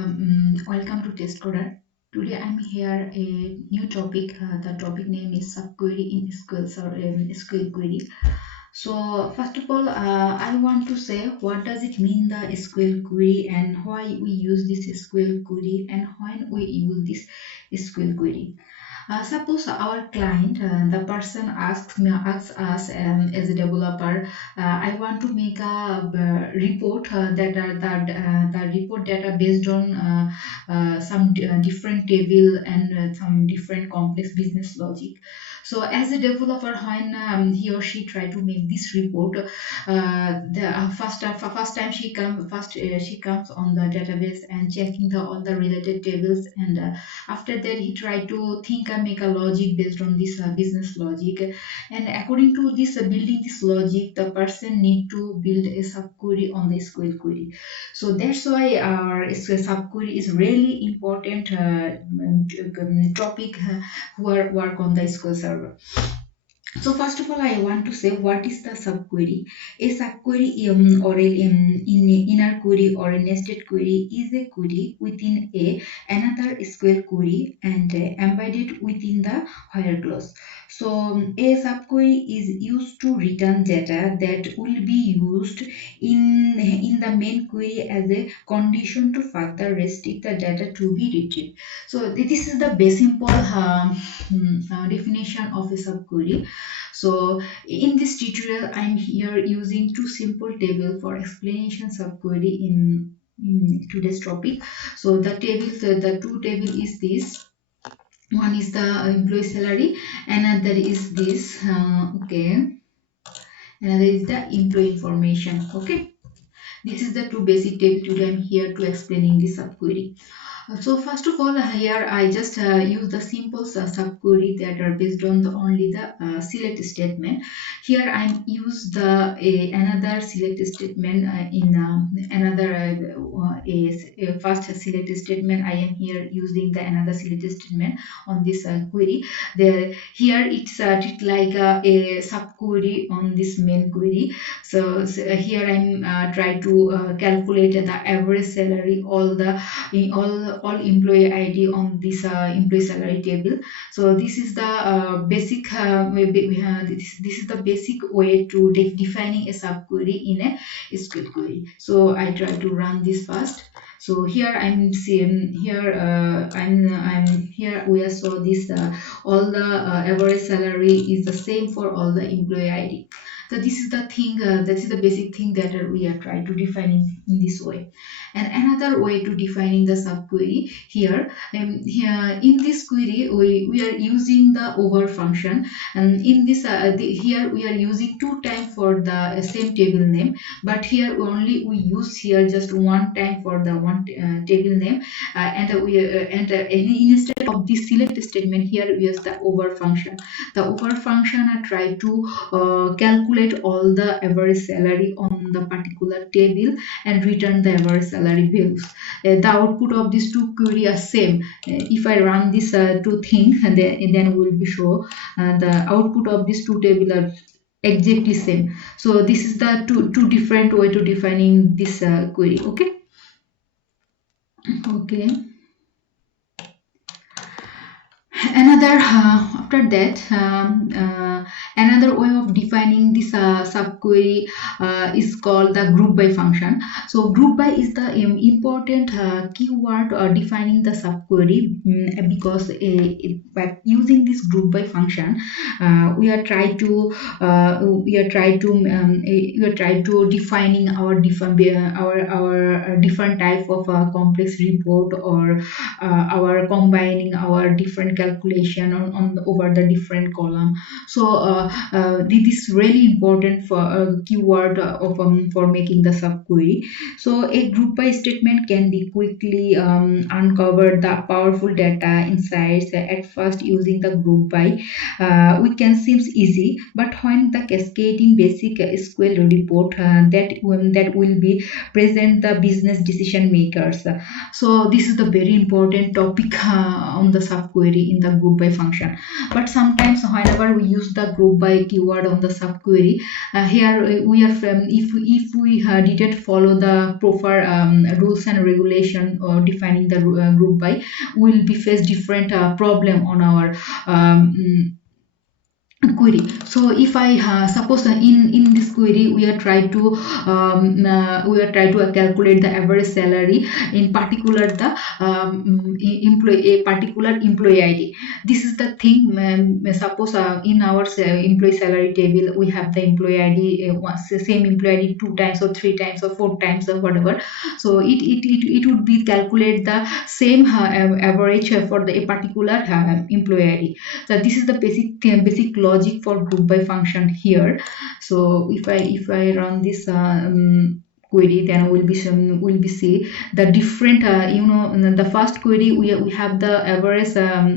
Welcome to Test Coder. Today I'm here a new topic. The topic name is Subquery in SQL query. So first of all, I want to say what does it mean the SQL query and why we use this SQL query and when we use this SQL query. Suppose our client, the person asks us as a developer, I want to make a report the report data based on some different table and some different complex business logic. So as a developer, when he or she try to make this report, the first time she comes on the database and checking all the related tables, and after that he try to think and make a logic based on this business logic, and according to this building this logic, the person need to build a subquery on the SQL query. So that's why our SQL subquery is really important topic who work on the SQL server. So first of all, I want to say what is the subquery. A subquery or in inner query or a nested query is a query within another SQL query and embedded within the where clause. So a subquery is used to return data that will be used in the main query as a condition to further restrict the data to be retrieved. So this is the basic simple definition of a subquery. So in this tutorial, I'm here using two simple tables for explanation subquery in today's topic. So the two table is this. One is the employee salary, another is this. Okay, another is the employee information. Okay, this is the two basic table. Today I'm here to explaining this subquery. So first of all, here I just use the simple subquery that are based on only the select statement. Here I use the another select statement in another a first select statement. I am here using the another select statement on this query. Here it's treated like a subquery on this main query. So here I'm try to calculate the average salary, all employee ID on this employee salary table. So this is the basic this is the basic way to defining a subquery in a SQL query. So I try to run this first. So here I'm seeing here I'm here we saw this all the average salary is the same for all the employee ID. So this is the thing that is the basic thing that we are trying to define in this way. And another way to defining the subquery here in this query we are using the over function, and in this here we are using two times for the same table name, but here only we use here just one time for the one table name, instead of this select statement here we use the over function. The over function try to calculate all the average salary on the particular table and return the average salary values. The output of these two query are same. If I run this two things, and then will be show the output of these two table are exactly same. So this is the two different way to defining this query. Okay. Another after that another way of defining this subquery is called the group by function. So group by is the important keyword defining the subquery because by using this group by function we are trying to defining our different type of complex report, or our combining our different calculation on over the different column. So this is really important for keyword for making the subquery. So a group by statement can be quickly uncover the powerful data insights at first using the group by. We can seems easy, but when the cascading basic SQL report that will be present the business decision makers. So this is the very important topic on the subquery in the group by function. But sometimes whenever we use the group by keyword on the subquery. Here we are if we didn't follow the proper rules and regulation or defining the group by, will be face different problem on our query. So if I suppose in this query we are trying to calculate the average salary, in particular the employee, a particular employee ID. This is the thing. Suppose in our employee salary table we have the employee ID, same employee ID 2 times or 3 times or 4 times or whatever. So it would be calculate the same average for the a particular employee ID. So this is the basic logic for group by function here. So if I run this query, then we'll be see the different in the first query we have the average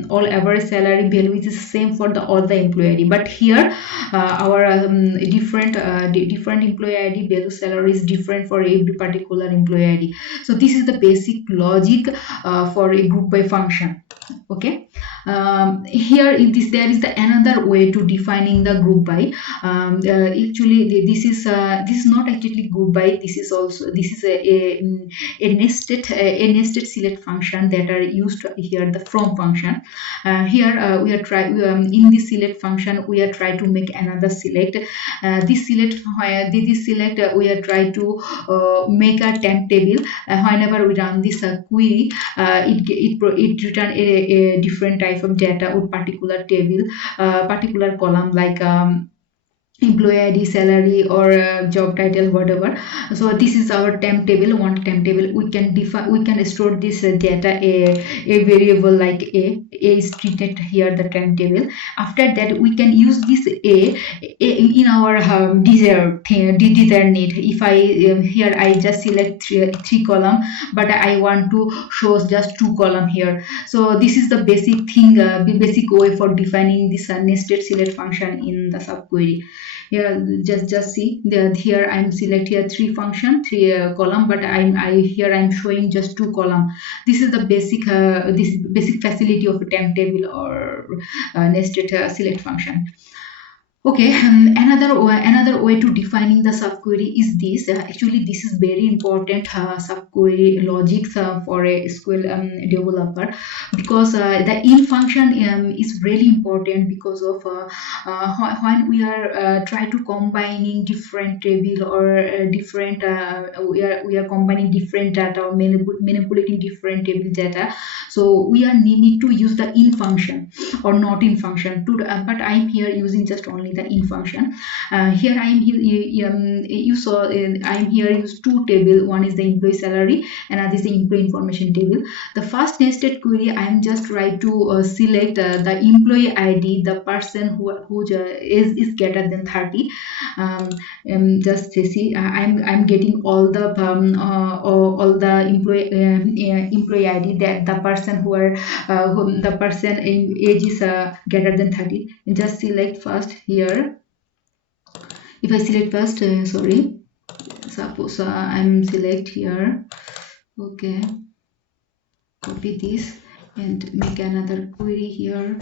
all average salary value is same for the all the employee ID, but here our different employee ID value salary is different for every particular employee ID. So this is the basic logic for a group by function. Okay, here there is the another way to defining the group by. Actually this is not actually group by, this is a nested select function that are used here, the from function. Here we are in this select function we are trying to make another select. This select we are trying to make a temp table. Whenever we run this query, it return a different type of data with particular table, particular column, like employee ID, salary, or job title, whatever. So this is our temp table, one temp table. We can store this data a variable like a is treated here, the temp table. After that we can use this a in our desired need. If I here I just select three column, but I want to show just 2 column here. So this is the basic thing, basic way for defining this nested select function in the subquery. Here just see that here I'm select here 3 function, 3 column, but I'm showing just 2 column. This is the basic basic facility of a temp table or nested select function. Okay, another way to defining the subquery is this. Actually, this is very important subquery logic for a SQL developer, because the in function is really important, because of when we are try to combining different table or different we are combining different data or manipulating different table data. So we are need to use the in function or not in function to but I'm here using just only the in function. Here I am you saw I am here use 2 table. One is the employee salary and other is the employee information table. The first nested query I am just try to select the employee ID, the person who is greater than 30. Just see I'm getting all the employee ID, that the person who are the person in age is greater than 30. Just select first here. If I select first, sorry, suppose I'm select here. Okay, copy this and make another query here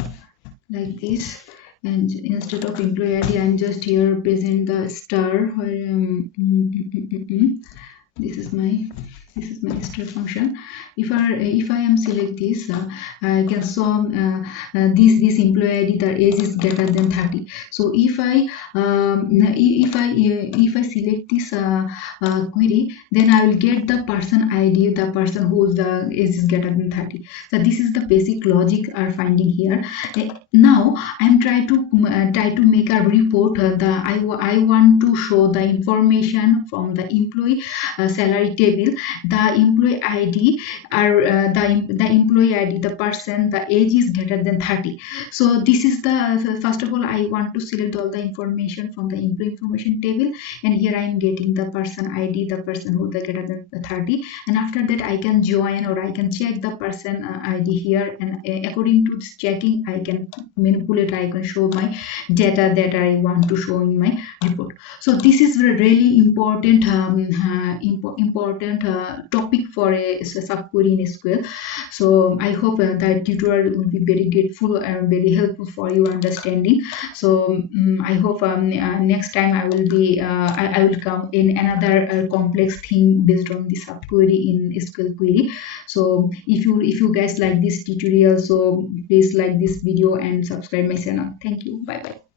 like this. And instead of employee ID, I'm just here present the star. Where this is my star function. If I am select this, I can show this employee ID, the age is greater than 30. So if I select this query, then I will get the person ID, the person whose age is greater than 30. So this is the basic logic are finding here. Now I'm try to make a report. I want to show the information from the employee salary table. The employee ID are the employee ID, the person, the age is greater than 30. So this is the first of all I want to select all the information from the employee information table, and here I am getting the person ID, the person who is greater than 30, and after that I can join or I can check the person ID here, and according to this checking I can manipulate, I can show my data that I want to show in my report. So this is really important topic for a subquery in SQL. So I hope that tutorial will be very grateful and very helpful for your understanding. So I hope next time I will come in another complex thing based on the subquery in SQL query. So if you guys like this tutorial, so please like this video and subscribe my channel. Thank you. Bye bye.